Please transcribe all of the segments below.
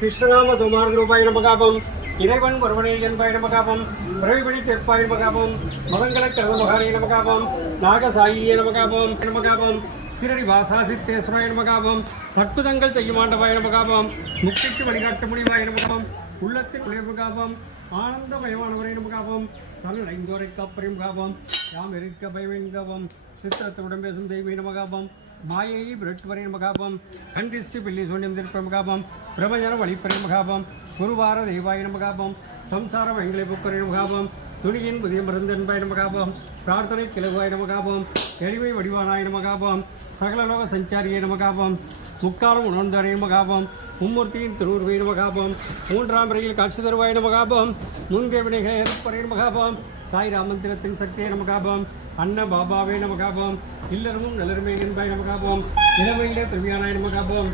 கிருஷ்ணநாம துமார் ரூபாய் நமகாபம். இறைவன் ஒருவனே என்பாய் நமகாபம். பிறவிபடி தெற்பாய் நமகாபம். மதங்களை திறந்த மகாரே நமகாபம். நாகசாயியே நமகாபம். நமகாபம். சிறடி வாசா சித்தேஸ்வராய நமகாபம். அற்புதங்கள் செய்யும் ஆண்டவாய் நமகாபம். முக்திக்கு வழிகாட்ட முடிவாய் நமகாபம். உள்ளத்தில் உயர்வுகாபம் ஆனந்தமயமானவரை நமகாபம். தமிழ் ஐந்தோரை காப்பரையும் காபம் யாம் இருக்க பயமெங்காபம் சித்தத்துடன் பேசும் தெய்வீன மகாபம் மாயை பிரட்வரை மகாபம் கந்திஷ்டி பில்லி சூன்யம் திருப்ப மகாபம் பிரபஞ்சன வழிப்பறை மகாபம் குருவார தெய்வாய மகாபம் சம்சார மங்கள புக்கரை மகாபம் துணியின் புதிய மருந்தன்பாய மகாபம் பிரார்த்தனை கிளவாய மகாபம் எளிமை வடிவானாய மகாபம் சகலலோக சஞ்சாரியை நமகாபம். முக்காலம் உணர்ந்தரை மகாபம் மும்மூர்த்தியின் திருவுருவை மகாபம் மூன்றாம் பிறையில் காட்சி தருவாய் மகாபம் முன்கை வினைகரை மகாபம் சாய் ராமந்திரத்தின் சக்தியை நமகாபம். அன்ன பாபாவே நமகாபம். இல்லறமும் நல்லருமே என்பாய் நமகாபம். இளமையிலே பெருமையானாய் நமகாபம்.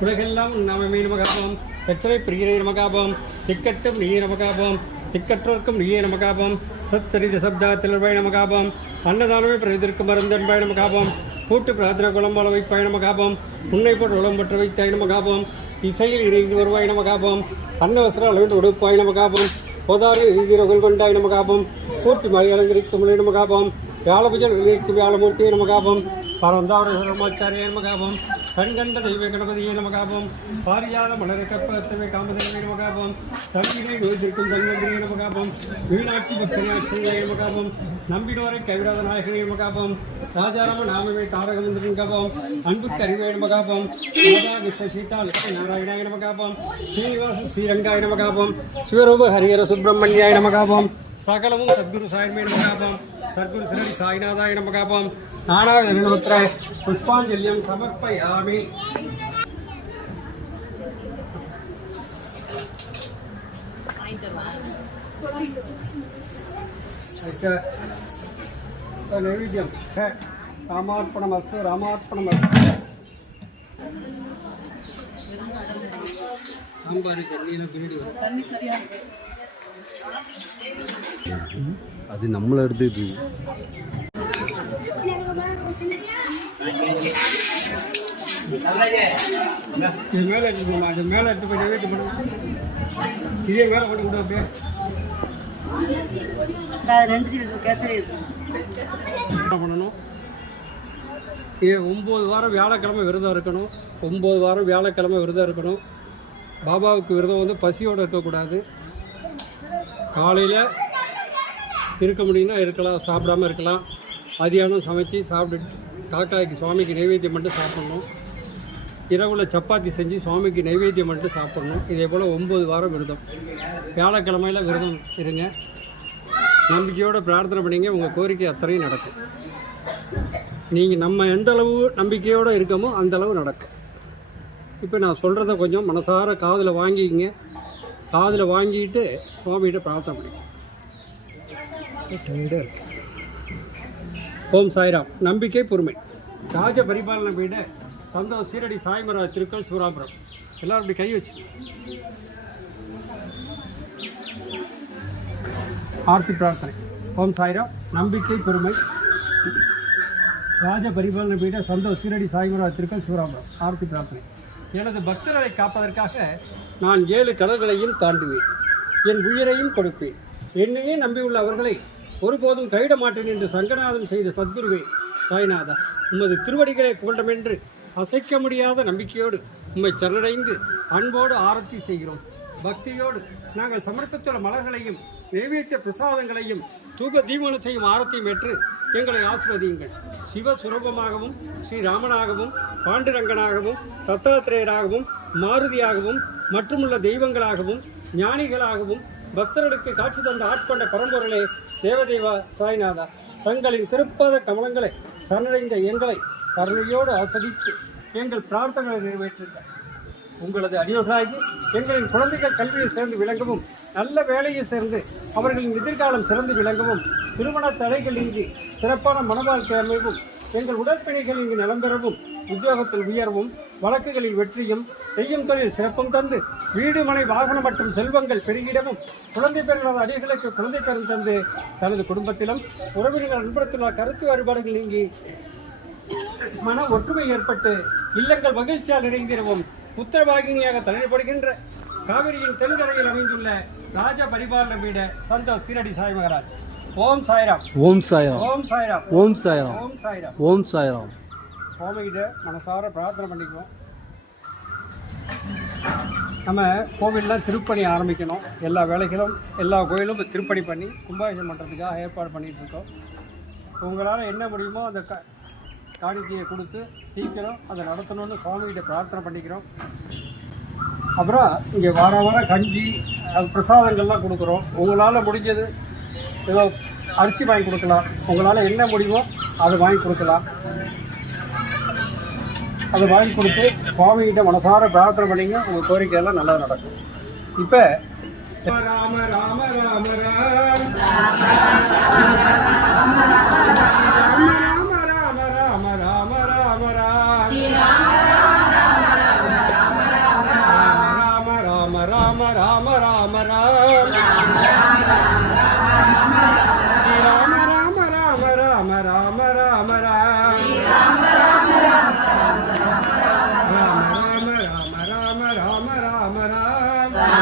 உலகெல்லாம் நாமமே நமகாபம். பிரச்சனை பிரியரை நமகாபம். திக்கட்டும் நீயே நமகாபம். திக்கற்றோர்க்கும் நீயே நமகாபம். சத்சரித சப்தாத்திலர்வாய் நமகாபம். அன்னதானமே பிரதிற்கு மருந்தன்பாய் நமகாபம். கூட்டு பிரார்த்தனை குளம்பால வைப்பாய் நமகாபம். உன்னை போட்டு உளம் பற்ற வைத்தாய் நமகாபம். இசையில் இணைந்து வருவாய் நமகாபம். அன்னவசர அளவில் உடுப்பாய் நமகாபம். போதாறு எதிரகுல் கொண்டாய் நமகாபம். கூட்டி மழை அலங்கரிக்கும் முறை நமகாபம். வியாழபுஜன் விளைவிக்கும் வியாழமூர்த்தியை நமகாபம். பரந்தாவர சர்மாச்சாரிய நமகாபம். கண்கண்ட தெய்வ கணபதியே நமகாபம். பாரியாத மலர கற்பத்தவை காமதேவை நமகாபம். தம்பினை நோய்திருக்கும் தன்வந்திரியை நமகாபம். மீனாட்சி பக்தனாட்சியை நமகாபம். நம்பினோரை கைவிடாத நாயகனை நமகாபம். ராஜாராம நாமமே தாரகமந்திரின் கபம் அன்புக்கு அறிவே நமகாபம். ராதா கிருஷ்ண சீதா லட்சுமி நாராயணாய நமகாபம். ஸ்ரீனிவாச ஸ்ரீரங்காய நமகாபம். சிவரூப ஹரிஹர சுப்பிரமணியாய நமகாபம். சகலமும் சத்குரு சாயமே நமகாபம். சர்க்குரு சிறடி சாய்நாதாய நம்ம காப்போம் நானாவது நிறுவத்திர புஷ்பாஞ்சலியம் சமர்ப்பயாமி. நைவேத்தியம் ராமார்ப்பணம் அஸ்து ராமார்ப்பணம் அஸ்து சாம்பாருக்கு நீல பின்னாடி அது நம்மளை. இது மேலே எடுத்துக்கணும் அது மேலே எடுத்து போய் நைவேத்தியம் பண்ணுங்க இதே மேலே கொண்டு கொண்டு அப்படியே. பண்ணணும்? இது ஒம்பது வாரம் வியாழக்கிழமை விரதம் இருக்கணும். ஒம்பது வாரம் வியாழக்கிழமை விரதம் இருக்கணும். பாபாவுக்கு விரதம் வந்து பசியோடு இருக்கக்கூடாது. காலையில் இருக்க முடியும்னா இருக்கலாம் சாப்பிடாம இருக்கலாம். மதியானம் சமைச்சு சாப்பிட்டு காக்காய்க்கு சுவாமிக்கு நைவேத்தியம் மட்டும் சாப்பிட்ணும். இரவில் சப்பாத்தி செஞ்சு சுவாமிக்கு நைவேத்தியம் மட்டும் சாப்பிட்ணும். இதே போல் ஒம்பது வாரம் விரதம். வியாழக்கிழமையில் விரதம் இருங்க. நம்பிக்கையோடு பிரார்த்தனை பண்ணீங்க உங்கள் கோரிக்கை அத்தனையும் நடக்கும். நீங்கள் நம்ம எந்த அளவு நம்பிக்கையோடு இருக்கமோ அந்த அளவு நடக்கும். இப்போ நான் சொல்கிறத கொஞ்சம் மனசார காதில் வாங்கிக்கிங்க. காதில் வாங்கிட்டு சுவாமிகிட்ட பிரார்த்தனை இருக்கு. ஓம் சாய்ராம். நம்பிக்கை பொறுமை. ராஜ பரிபாலனை பீட சந்தோஷ் சீரடி சாய்மரா திருக்கல் சிவராபுரம் எல்லாரும் இப்படி கை வச்சு. ஆர்த்தி பிரார்த்தனை. ஓம் சாய்ராம். நம்பிக்கை பொறுமை. ராஜ பரிபாலன பீட சந்தோஷ் சீரடி சாய்மரா திருக்கல் சிவராபுரம் ஆர்த்தி பிரார்த்தனை. எனது பக்தர்களை காப்பதற்காக நான் ஏழு கடல்களையும் தாண்டுவேன். என் உயிரையும் கொடுப்பேன். என்னையே நம்பியுள்ள அவர்களை ஒருபோதும் கைவிட மாட்டேன் என்று சங்கநாதம் செய்த சத்குருவே சாய்நாதா உமது திருவடிகளை புகழ்டம் என்று அசைக்க முடியாத நம்பிக்கையோடு உம்மை சரணடைந்து அன்போடு ஆரத்தி செய்கிறோம். பக்தியோடு நாங்கள் சமர்ப்பித்துள்ள மலர்களையும் நைவேத்திய பிரசாதங்களையும் தூப தீபனம் செய்யும் ஆரத்தையும் ஏற்று எங்களை ஆசிர்வதியுங்கள் சிவசுரூபமாகவும் ஸ்ரீராமனாகவும் பாண்டுரங்கனாகவும் தத்தாத்திரேயராகவும் மாருதியாகவும் மற்றுமுள்ள தெய்வங்களாகவும் ஞானிகளாகவும் பக்தர்களுக்கு காட்சி தந்த ஆட்கொண்ட பரம்பொருளே தேவதேவா சாய்நாதா. தங்களின் திருப்பாத கமலங்களை சரணடைந்த எங்களை கருணையோடு ஆசதித்து எங்கள் பிரார்த்தனை நிறைவேற்றுங்கள். உங்களது அடியோராகி எங்களின் குழந்தைகள் கல்வியில் சேர்ந்து விளங்கவும் நல்ல வேலையில் சேர்ந்து அவர்களின் எதிர்காலம் சிறந்து விளங்கவும் திருமண தடைகள் இன்றி சிறப்பான மனவாழ்க்கை அமைவும் எங்கள் உடற்பிணைகள் இங்கு நலம் பெறவும் உத்தியோகத்தில் உயர்வும் வழக்குகளில் வெற்றியும் செய்யும் தொழில் சிறப்பும் தந்து வீடு மனை வாகனம் மற்றும் செல்வங்கள் பெருகிடவும் குழந்தை பெறாத அடிகளுக்கு குழந்தை பெறும் தந்து தனது குடும்பத்திலும் உறவினர்கள் அன்படுத்துள்ள கருத்து வேறுபாடுகள் நீங்கி மன ஒற்றுமை ஏற்பட்டு இல்லங்கள் மகிழ்ச்சியால் நிறைந்திடவும் புத்திரவாகினியாக தள்ளப்படுகின்ற காவிரியின் தென்கரையில் அமைந்துள்ள ராஜ பரிபாலன பீட சந்தோ சீரடி சாய் மகராஜ். ஓம் சாய்ராம். ஓம் சாய்ராம். ஓம் சாய்ராம். ஓம் சாய்ராம். ஓம் சாய்ராம். ஓம் சாய்ராம். சுவாமிகிட்ட மனசார பிரார்த்தனை பண்ணிக்குவோம். நம்ம கோவில்லாம் திருப்பணி ஆரம்பிக்கணும். எல்லா வேலைகளும் எல்லா கோயிலும் திருப்பணி பண்ணி கும்பாபிஷேகம் பண்ணுறதுக்காக ஏற்பாடு பண்ணிட்டு இருக்கோம். உங்களால் என்ன முடியுமோ அந்த க காணிக்கையை கொடுத்து சீக்கிரம் அதை நடத்தணும்னு சுவாமிகிட்ட பிரார்த்தனை பண்ணிக்கிறோம். அப்புறம் இங்கே வார வாரம் கஞ்சி பிரசாதங்கள்லாம் கொடுக்குறோம். உங்களால் முடிஞ்சது ஏதோ அரிசி வாங்கி கொடுக்கலாம். உங்களால் என்ன முடியுமோ அதை வாங்கி கொடுக்கலாம். அதை வாங்கி கொடுத்து சுவாமிகிட்ட மனசார பிரார்த்தனை பண்ணிங்க. உங்கள் கோரிக்கையெல்லாம் நல்லா நடக்கும். இப்போ ராம ராம ராம ராம.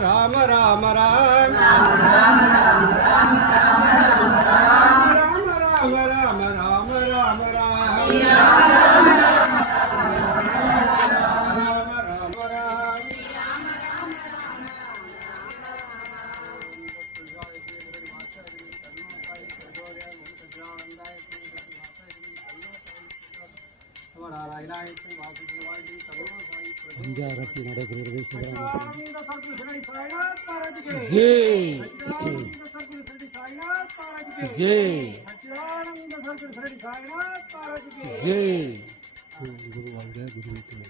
ராம ராம ராம ராம. ராம জি। জি। জি। গুরু গুরু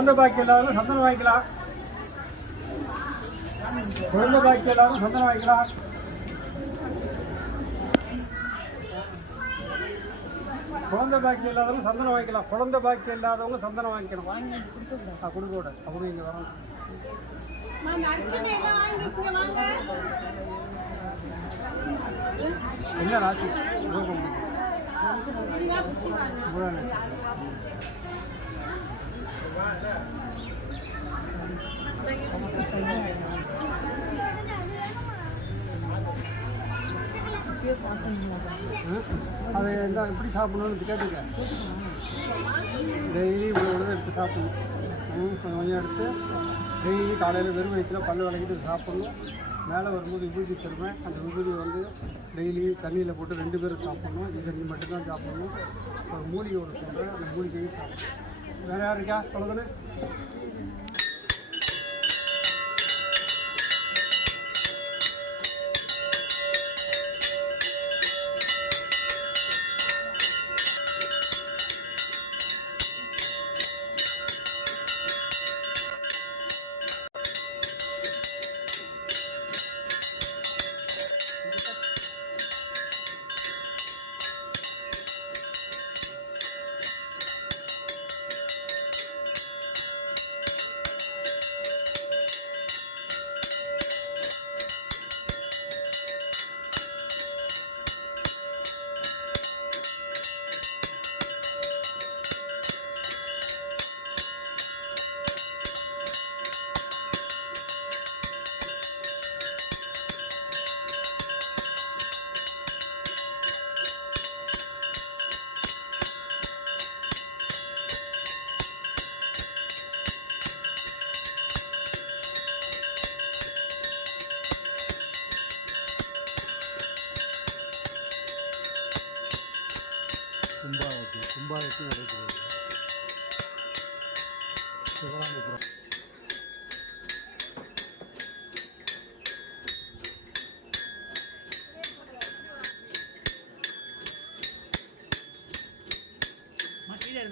குழந்தை பாக்கி இல்லாதவங்க சந்தனம் வாங்கிக்கலாம் குழந்தை பாக்கி இல்லாதவங்க சந்தனம் வாங்கிக்கலாம் குழந்தை பாக்கி இல்லாதவங்க சந்தனம் வாங்கிக்கலாம் குழந்தை பாக்கி இல்லாதவங்க சந்தனம் வாங்கிக்கணும் வாங்கி. கொடுக்க விட அவங்க இங்கே வரணும் என்ன ராசி. அதை என்ன எப்படி சாப்பிடணும்னு கேட்டுக்க டெய்லி இவ்வளோ இவ்வளோ எடுத்து சாப்பிடணும். கொஞ்சம் கொஞ்சம் எடுத்து டெய்லி காலையில் வெறும் வயிற்றுல பல்லு விளக்கிட்டு சாப்பிடணும். மேலே வரும்போது விபூதி தருவேன் அந்த விபூதி வந்து டெய்லி தண்ணியில் போட்டு ரெண்டு பேரும் சாப்பிடணும். இது தண்ணி மட்டும்தான் சாப்பிடணும். ஒரு மூலிகையோட சொல்கிறேன் அந்த மூலிகையும் சாப்பிடணும். വേറെ ആരൊക്കെയാ തുടങ്ങണേ கும்பாலத்தில் நடைபெறுகிறது சிவராமபுரம். கீழே